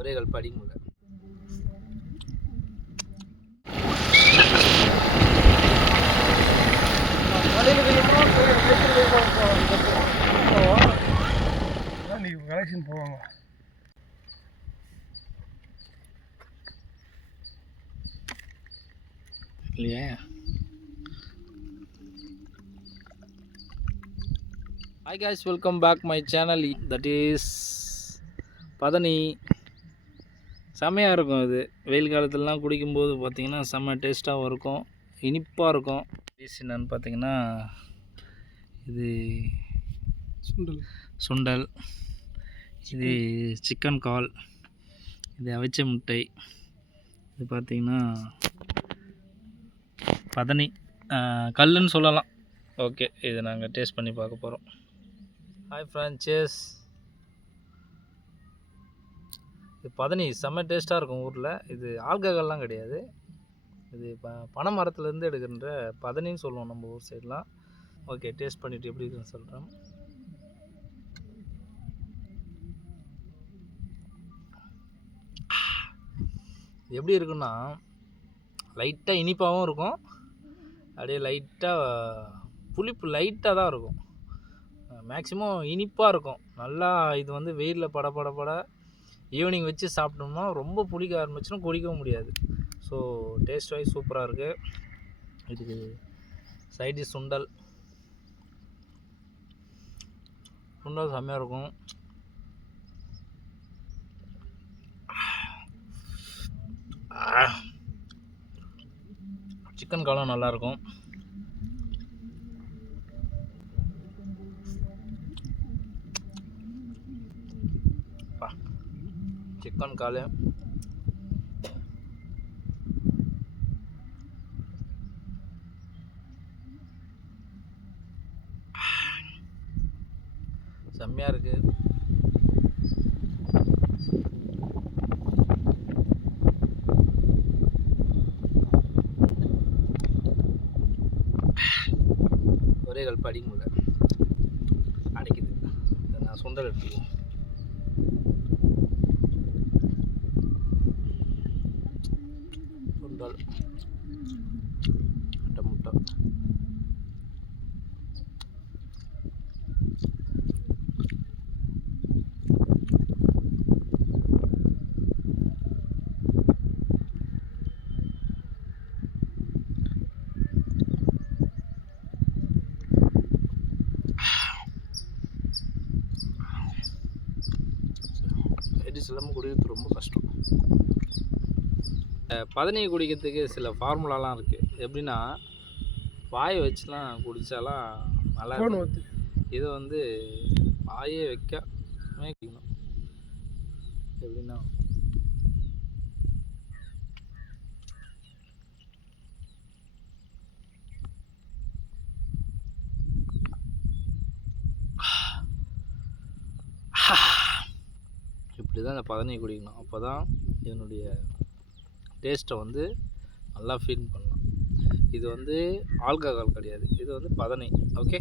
ஒரே கல்ப அடிக்க முடியல கலெக்ஷன் போவாங்க இல்லையா? Hi guys welcome back my channel that is பதனி செம்மையாக இருக்கும் இது வெயில் காலத்துலலாம் குடிக்கும்போது பார்த்தீங்கன்னா செம்ம டேஸ்ட்டாகவும் இருக்கும். இனிப்பாக இருக்கும். டிஷ் என்னன்னு பார்த்தீங்கன்னா இது சுண்டல். சுண்டல். இது சிக்கன் கால் இது அவிச்ச முட்டை. இது பார்த்தீங்கன்னா பதனி. கல்லுன்னு சொல்லலாம். ஓகே இது நாங்கள் டேஸ்ட் பண்ணி பார்க்க போகிறோம் ஹாய் ஃப்ரெண்ட்ஸஸ் இது பதனி செம்ம டேஸ்ட்டாக இருக்கும் ஊரில். இது ஆல்கஹால்லாம் கிடையாது. இது ப பனை மரத்துலேருந்து எடுக்கின்ற பதனின்னு சொல்லுவோம் நம்ம ஊர் சைட்லாம் ஓகே டேஸ்ட் பண்ணிவிட்டு எப்படி இருக்குன்னு சொல்கிறேன் எப்படி இருக்குன்னா லைட்டாக இனிப்பாகவும் இருக்கும். அப்படியே லைட்டாக புளிப்பு லைட்டாக தான் இருக்கும். மேக்ஸிமம் இனிப்பாக இருக்கும். நல்லா இது வந்து வெயிலில் பட பட பட ஈவினிங் வச்சு சாப்பிட்டோம்னா ரொம்ப புளிக்க ஆரம்பிச்சிடும் குடிக்கவும் முடியாது. ஸோ டேஸ்ட் வைஸ் சூப்பராக இருக்குது இதுக்கு சைடி சுண்டல். சுண்டல் செம்மையாக இருக்கும். சிக்கன் காலம் நல்லாயிருக்கும் சிக்கன் காலு. செம்மையாக இருக்குது ஒரே கல்ப்பு அடிக்க முடியல. அடைக்குது. நான் சுண்டல் எடுத்துக்குவோம். சுண்டல் முட்டை முட்டை லேடிஸ் இல்லாமல் குடிக்கிறது ரொம்ப பதனியை குடிக்கிறதுக்கு சில ஃபார்முலாலாம் இருக்குது எப்படின்னா வாயை வச்சுலாம் குடித்தாலாம் நல்லா இருக்கும். இது வந்து வாயே வைக்க வைக்கணும். எப்படின்னா இப்படி தான் இந்த பதனியை குடிக்கணும். அப்போ தான் இதனுடைய டேஸ்ட்டை வந்து நல்லா ஃபீல் பண்ணலாம். இது வந்து ஆல்கஹால் கிடையாது. இது வந்து பதனை. ஓகே?